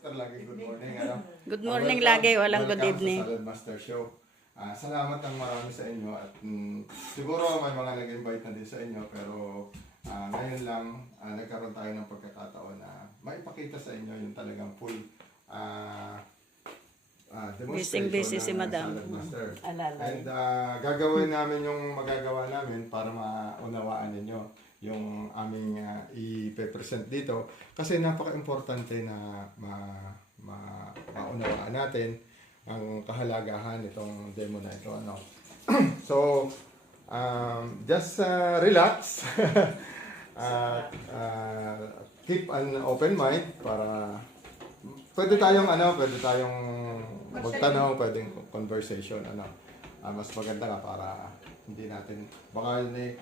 Master, lagi good morning. Ano? Good morning lagi, walang good Welcome evening. sa Salad Master Show. Salamat ng marami sa inyo at siguro may mga nag-invite na din sa inyo pero ngayon lang nagkaroon tayo ng pagkakataon na maipakita sa inyo yung talagang full demonstration Busy si ng Madam. Salad Master. Alalay. And gagawin namin yung magagawa namin para maunawaan ninyo yung aming ipe-present dito kasi napaka-importante na maunawaan natin ang kahalagahan itong demo na ito. Ano? So, just relax. Keep an open mind para pwede tayong magtanong, pwedeng conversation, mas maganda nga para hindi natin, baka may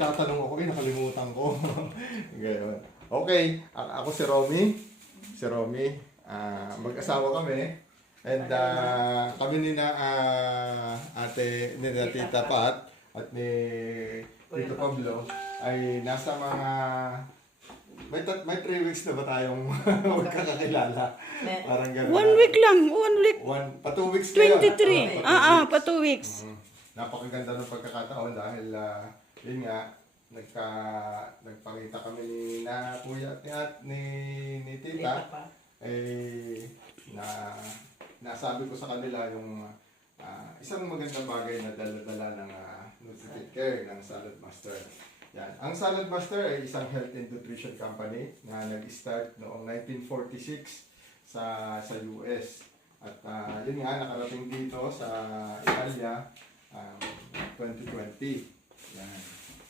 tatanong ako, nakalimutan ko. Gayon. Okay, ako si Romy, mag-asawa kami, and kami ni Tita Pat at ni Tito Pablo ay nasa mga may 3 weeks na ba tayong magkakakilala? Parang gano'n. 1 week lang, 1 week. Pa 2 weeks kayo. 23. Pa 2 weeks. Napakaganda ng pagkakataon dahil yun nga, nagpakita kami ni Kuya at ni Tita. Nasabi ko sa kanila yung isang magandang bagay na dala-dala ng Nutritive Care ng Salad Master. Yan. Ang Salad Master ay isang health and nutrition company na nag-start noong 1946 sa US. At yun nga, nakarating dito sa Italia 2020. Yan.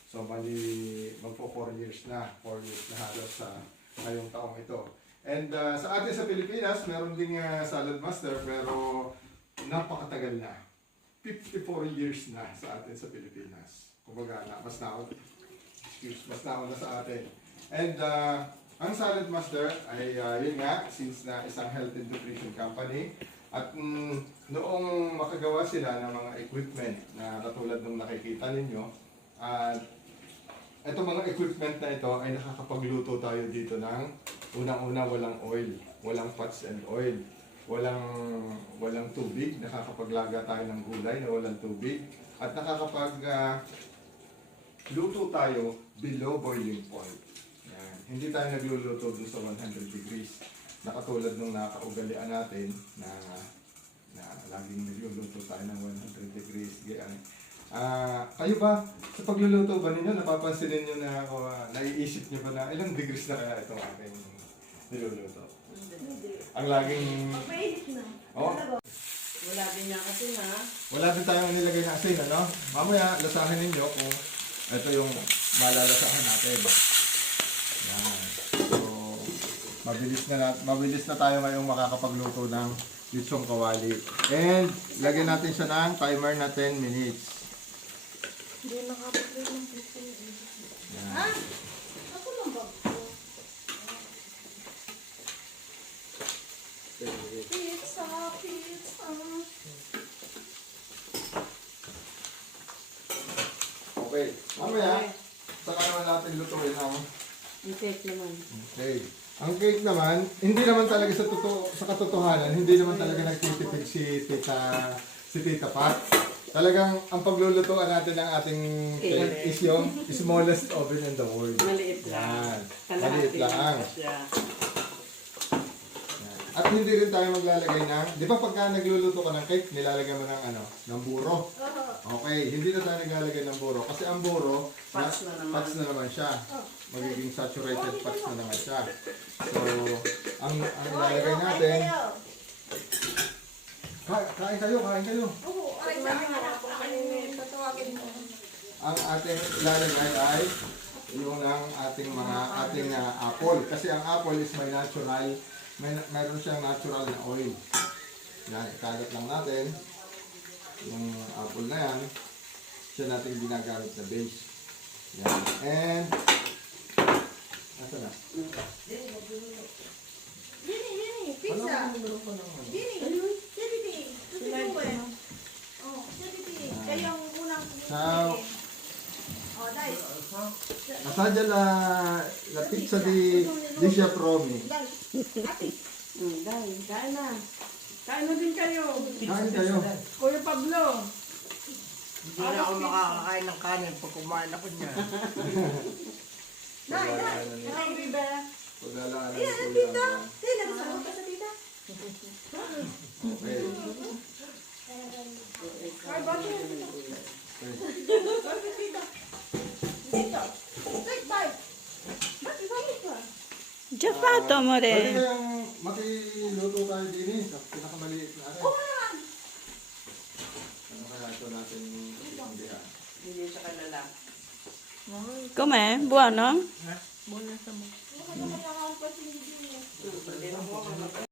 So, magpo 4 years na. 4 years na halos sa ngayong taong ito. And sa atin sa Pilipinas, meron ding Salad Master pero napakatagal na. 54 years na sa atin sa Pilipinas. Kumbaga, mas nauna sa atin. And ang Salad Master ay yun nga, since na isang health and nutrition company, at noong makagawa sila ng mga equipment na katulad ng nakikita ninyo, itong mga equipment na ito ay nakakapagluto tayo dito ng unang-una walang oil, walang fats and oil, walang tubig, nakakapaglaga tayo ng gulay na walang tubig, at luto tayo below boiling point. Yan. Hindi tayo nagluluto dun sa 100 degrees. Nakatulad nung nakaugalian natin na laging nagluluto tayo ng 100 degrees. Yan. Kayo ba, sa pagluluto ba ninyo, napapansin ninyo na naiisip nyo ba na ilang degrees na kaya itong aking niluluto? Ang laging... Mainit na. Oh, Wala din niya kasi na. wala din tayong nilagay na asin, ano? Mamaya, lasahin ninyo kung ito yung malalasahan natin. Yan. So, mabilis na tayo ngayong makakapagluto ng litsong kawali. And, lagyan natin siya ng timer na 10 minutes. Hindi nakapagay ng puso. Yan. Ha? Ako lang ba? Pizza, pizza. Okay. Mamaya, saka naman natin lutuin ang Yung cake naman. cake. Ang cake naman, hindi naman talaga sa katotohanan, hindi naman talaga nagtitipid si Tita Pat. Talagang ang paglulutuan natin ng ating cake is yung smallest oven in the world. Maliit lang. Yan. Maliit lang. At hindi rin tayo maglalagay ng, di ba pagka nagluluto ka ng cake, nilalagay mo ng buro. Okay, hindi na tayo naglalagay ng buro. Kasi ang buro, Fats na naman siya. Magiging saturated fats na naman siya. So, ang ilalagay natin, kain kayo. Oo, ay, tatawagin mo. Ang ating ilalagay ay yung ng ating apple. Kasi ang apple is mayroon siyang natural na oil. Yan, ikagat lang natin. Yung apple na yan, siya natin ginagamit na base. Yan. And, asa na? Gini, pizza. Gini. Oh, kayo ang unang Ciao. Oh, dai. Assaggia la pizza di Chef Romy. Dai. Ate. Dahil, kain na. Kain na din kayo. Kain kayo. Kuya Pablo. Hindi na ako makakakain ng kanin pag kumain ako niya. Day, day. Ay, biba. Paglalaanan Ayan, ko tita. lang. Tita, nasama ka sa tita. Okay. Ay, bakit? Okay. Bakit tita? Tita. Take bite. Bakit bakit ka? Japato mo Pwede rin. kayang makiluto tayo din eh. Sa pinakamaliit na Oo atin. naman. Ano kaya ito natin itindihan? Hindi siya kalala. Come, buono? Ano naman ang alpas hindi din. Hindi na po ako